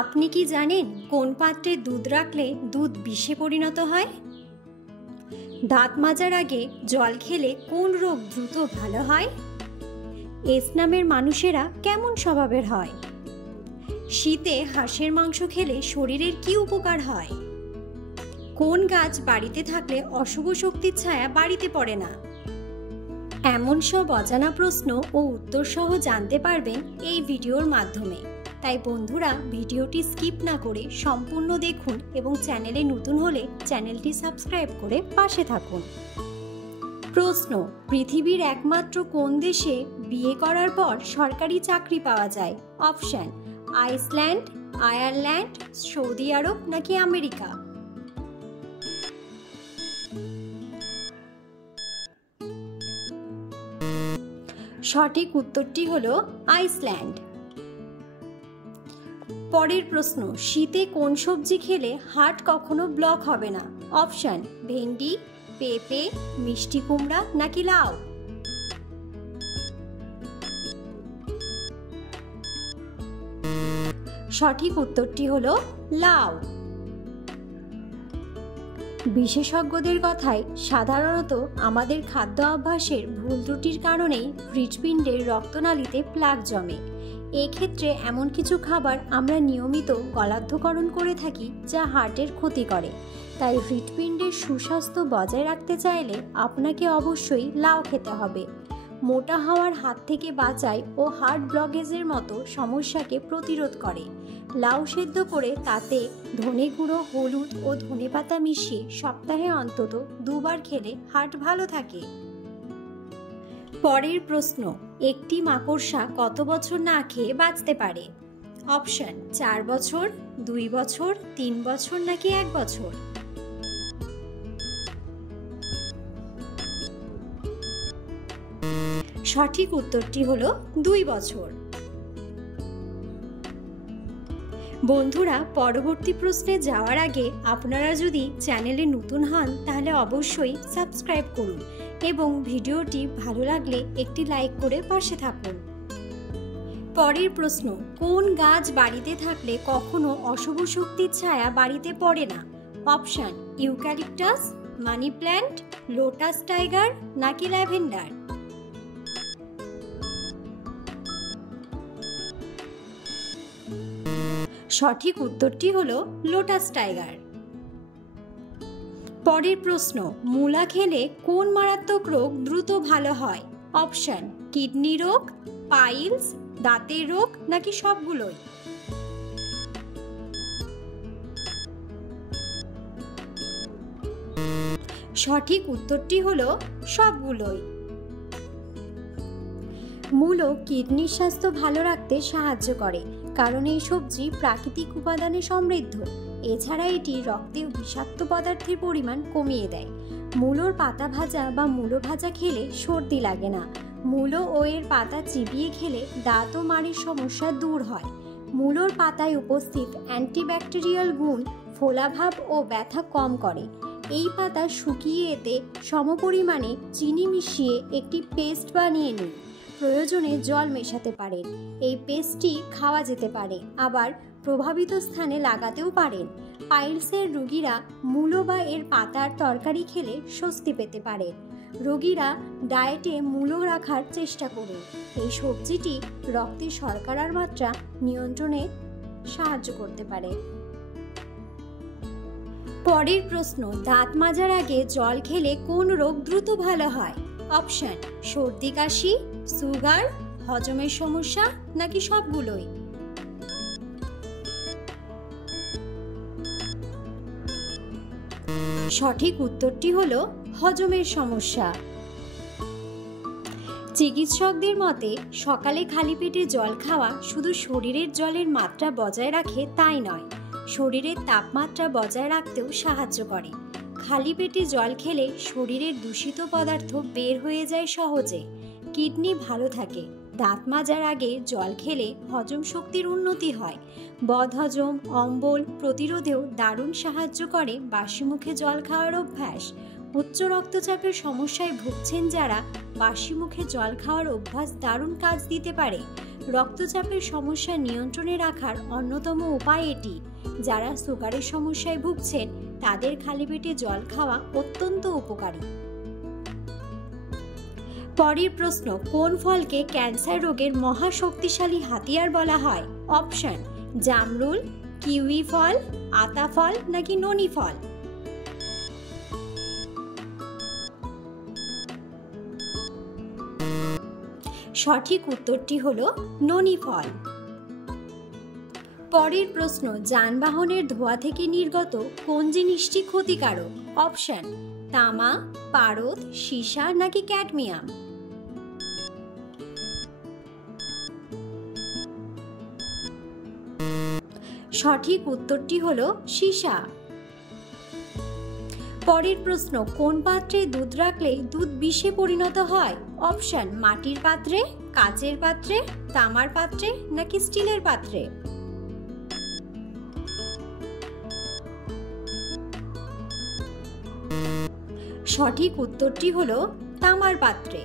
আপনি কি জানেন কোন পাত্রে দুধ রাখলে দুধ বিষে পরিণত হয়? দাঁত মাজার আগে জল খেলে কোন রোগ দ্রুত ভালো হয়? এস নামের মানুষেরা কেমন স্বভাবের হয়? শীতে হাঁসের মাংস খেলে শরীরের কি উপকার হয়? কোন গাছ বাড়িতে থাকলে অশুভ শক্তির ছায়া বাড়িতে পড়ে না? এমন সব অজানা প্রশ্ন ও উত্তর সহ জানতে পারবেন এই ভিডিওর মাধ্যমে। তাই বন্ধুরা, ভিডিওটি স্কিপ না করে সম্পূর্ণ দেখুন এবং চ্যানেলে নতুন হলে চ্যানেলটি সাবস্ক্রাইব করে পাশে থাকুন। প্রশ্ন: পৃথিবীর একমাত্র কোন দেশে বিয়ে করার পর সরকারি চাকরি পাওয়া যায়? অপশন: আইসল্যান্ড, আয়ারল্যান্ড, সৌদি আরব নাকি আমেরিকা? সঠিক উত্তরটি হলো আইসল্যান্ড। পরের প্রশ্ন: শীতে কোন সবজি খেলে হার্ট কখনো ব্লক হবে না? অপশন: ভেন্ডি, পেঁপে, মিষ্টি কুমড়া নাকি লাউ? সঠিক উত্তরটি হলো লাউ। বিশেষজ্ঞদের কথায় সাধারণত আমাদের খাদ্য অভ্যাসের ভুল ত্রুটির কারণেই হৃৎপিণ্ডের রক্তনালীতে প্লাক জমে। এক্ষেত্রে এমন কিছু খাবার আমরা নিয়মিত গলাধ্যকরণ করে থাকি যা হার্টের ক্ষতি করে। তাই হৃৎপিণ্ডের সুস্বাস্থ্য বজায় রাখতে চাইলে আপনাকে অবশ্যই লাউ খেতে হবে। মোটা হওয়ার হাত থেকে বাঁচায় ও হার্ট ব্লকেজের মতো সমস্যাকে প্রতিরোধ করে। লাউ সেদ্ধ করে তাতে ধনে গুঁড়ো, হলুদ ও ধনেপাতা মিশিয়ে সপ্তাহে অন্তত 2 বার খেলে হার্ট ভালো থাকে। পরের প্রশ্ন: একটি মাকড়সা কত বছর না খেয়ে বাঁচতে পারে? অপশন: 4 বছর, 2 বছর, 3 বছর নাকি 1 বছর? সঠিক উত্তরটি হলো 2 বছর। বন্ধুরা, পরবর্তী প্রশ্নে যাওয়ার আগে আপনারা যদি চ্যানেলে নতুন হন তাহলে অবশ্যই সাবস্ক্রাইব করুন এবং ভিডিওটি ভালো লাগলে একটি লাইক করে পাশে থাকুন। পরের প্রশ্ন: কোন গাছ বাড়িতে থাকলে কখনো অশুভ শক্তির ছায়া বাড়িতে পড়ে না? Option: eucalyptus, money plant, lotus tiger নাকি ল্যাভেন্ডার? সঠিক উত্তরটি হলো লোটাস টাইগার। পরের প্রশ্ন: মূলা খেলে কোন মারাত্মক রোগ দ্রুত ভালো হয়? অপশন: কিডনি রোগ, পাইলস, দাঁতের রোগ নাকি সবগুলোই? সঠিক উত্তরটি হলো সবগুলোই। মূলো কিডনির স্বাস্থ্য ভালো রাখতে সাহায্য করে, কারণ এই সবজি প্রাকৃতিক উপাদানে সমৃদ্ধ। এছাড়া এটি রক্তে বিষাক্ত পদার্থের পরিমাণ কমিয়ে দেয়। মূলোর পাতা ভাজা বা মূলো ভাজা খেলে সর্দি লাগে না। মূলো ও এর পাতা চিবিয়ে খেলে দাঁত ও মাড়ির সমস্যা দূর হয়। মূলোর পাতায় উপস্থিত অ্যান্টিব্যাকটেরিয়াল গুণ ফোলাভাব ও ব্যথা কম করে। এই পাতা শুকিয়ে এতে সমপরিমাণে চিনি মিশিয়ে একটি পেস্ট বানিয়ে নিন। প্রয়োজনে জল মেশাতে পারেন। এই পেস্টটি খাওয়া যেতে পারে, আবার প্রভাবিত স্থানে লাগাতেও পারেন। পাইলসের রোগীরা মূলো বা এর পাতার তরকারি খেলে স্বস্তি পেতে পারে। রোগীরা ডায়েটে মূলো রাখার চেষ্টা করুন। এই সবজিটি রক্তে শর্করার মাত্রা নিয়ন্ত্রণে সাহায্য করতে পারে। পরের প্রশ্ন: দাঁত মাজার আগে জল খেলে কোন রোগ দ্রুত ভালো হয়? অপশন: সর্দি কাশি, সুগার, হজমের সমস্যা নাকি সবগুলোই? সঠিক উত্তরটি হলো হজমের সমস্যা। চিকিৎসকদের মতে সকালে খালি পেটে জল খাওয়া শুধু শরীরের জলের মাত্রা বজায় রাখে তাই নয়, শরীরের তাপমাত্রা বজায় রাখতেও সাহায্য করে। খালি পেটে জল খেলে শরীরের দূষিত পদার্থ বের হয়ে যায় সহজে। কিডনি ভালো থাকে। দাঁত মাজার আগে জল খেলে হজম শক্তির উন্নতি হয়। বদহজম, অম্বল প্রতিরোধেও দারুণ সাহায্য করে বাসি মুখে জল খাওয়ার অভ্যাস। উচ্চ রক্তচাপের সমস্যায় ভুগছেন যারা, বাসি মুখে জল খাওয়ার অভ্যাস দারুণ কাজ দিতে পারে। রক্তচাপের সমস্যা নিয়ন্ত্রণে রাখার অন্যতম উপায় এটি। যারা সুগারের সমস্যায় ভুগছেন তাদের খালি পেটে জল খাওয়া অত্যন্ত উপকারী। পরের প্রশ্ন, কোন ফলকে ক্যান্সার রোগের মহাশক্তিশালী হাতিয়ার বলা হয়? অপশন, জামরুল, কিউই ফল, আতা ফল নাকি ননি ফল? সঠিক উত্তরটি হলো ননি ফল। পরের প্রশ্ন, যানবাহনের ধোঁয়া থেকে নির্গত কোন জিনিসটি ক্ষতিকারক? অপশন, তামা, পারদ, সীসা নাকি ক্যাডমিয়াম? সঠিক উত্তরটি হলো সীসা। পরের প্রশ্ন, কোন পাত্রে দুধ রাখলে দুধ বিষে পরিণত হয়? অপশন, মাটির পাত্রে, কাচের পাত্রে, তামার পাত্রে নাকি স্টিলের পাত্রে? সঠিক উত্তরটি হলো তামার পাত্রে।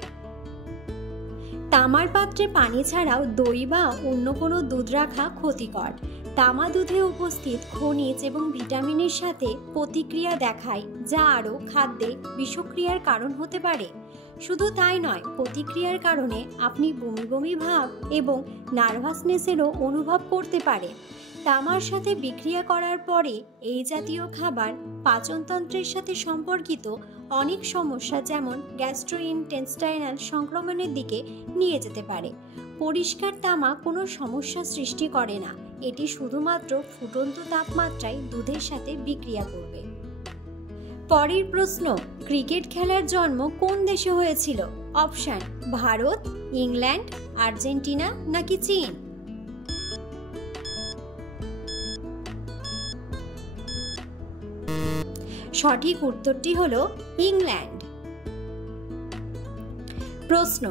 তামার পাত্রে পানি ছাড়াও দই বা অন্য কোনো দুধ রাখা ক্ষতিকর। তামা দুধে উপস্থিত খনিজ এবং ভিটামিনের সাথে প্রতিক্রিয়া দেখায়, যা আরও খাদ্যে বিষক্রিয়ার কারণ হতে পারে। শুধু তাই নয়, প্রতিক্রিয়ার কারণে আপনি বমি বমি ভাব এবং নার্ভাসনেসেরও অনুভব করতে পারেন। তামার সাথে বিক্রিয়া করার পরে এই জাতীয় খাবার পাচনতন্ত্রের সাথে সম্পর্কিত অনেক সমস্যা যেমন গ্যাস্ট্রোইন্টেস্টাইনাল সংক্রমণের দিকে নিয়ে যেতে পারে। পরিষ্কার তামা কোনো সমস্যা সৃষ্টি করে না, এটি শুধুমাত্র ফুটন্ত তাপমাত্রায় দুধের সাথে বিক্রিয়া করবে। পরের প্রশ্ন, ক্রিকেট খেলার জন্ম কোন দেশে হয়েছিল? অপশন, ভারত, ইংল্যান্ড, আর্জেন্টিনা নাকি চীন? সঠিক উত্তরটি হলো ইংল্যান্ড। প্রশ্ন,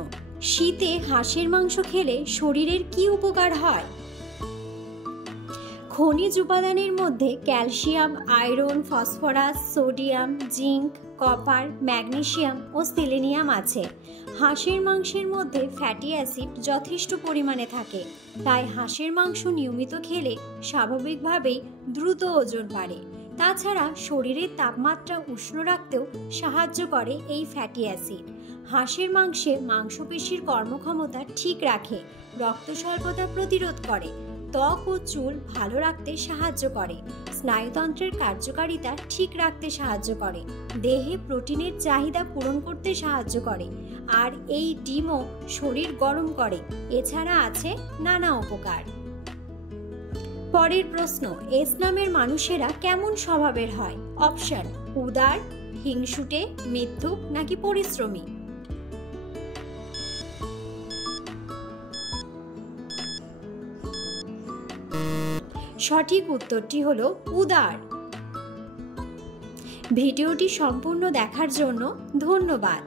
শীতে হাঁসের মাংস খেলে শরীরের কি উপকার হয়? খনিজ উপাদানের মধ্যে calcium, iron, phosphorus, sodium, zinc, copper, magnesium ও সেলেনিয়াম আছে। হাঁসের মাংসের মধ্যে ফ্যাটি অ্যাসিড যথেষ্ট পরিমাণে থাকে, তাই হাঁসের মাংস নিয়মিত খেলে স্বাভাবিকভাবেই দ্রুত ওজন বাড়ে। তাছাড়া শরীরের তাপমাত্রা উষ্ণ রাখতেও সাহায্য করে এই ফ্যাটি অ্যাসিড। হাঁসের মাংসে মাংসপেশির কর্মক্ষমতা ঠিক রাখে, রক্ত স্বল্পতা প্রতিরোধ করে, ত্বক ও চুল ভালো রাখতে সাহায্য করে, স্নায়ুতন্ত্রের কার্যকারিতা ঠিক রাখতে সাহায্য করে, দেহে প্রোটিনের চাহিদা পূরণ করতে সাহায্য করে, আর এই ডিমও শরীর গরম করে। এছাড়া আছে নানা উপকার। পরের প্রশ্ন, এস নামের মানুষেরা কেমন স্বভাবের হয়? অপশন, উদার, হিংসুটে, মিথ্যুক নাকি পরিশ্রমী? সঠিক উত্তরটি হলো উদার। ভিডিওটি সম্পূর্ণ দেখার জন্য ধন্যবাদ।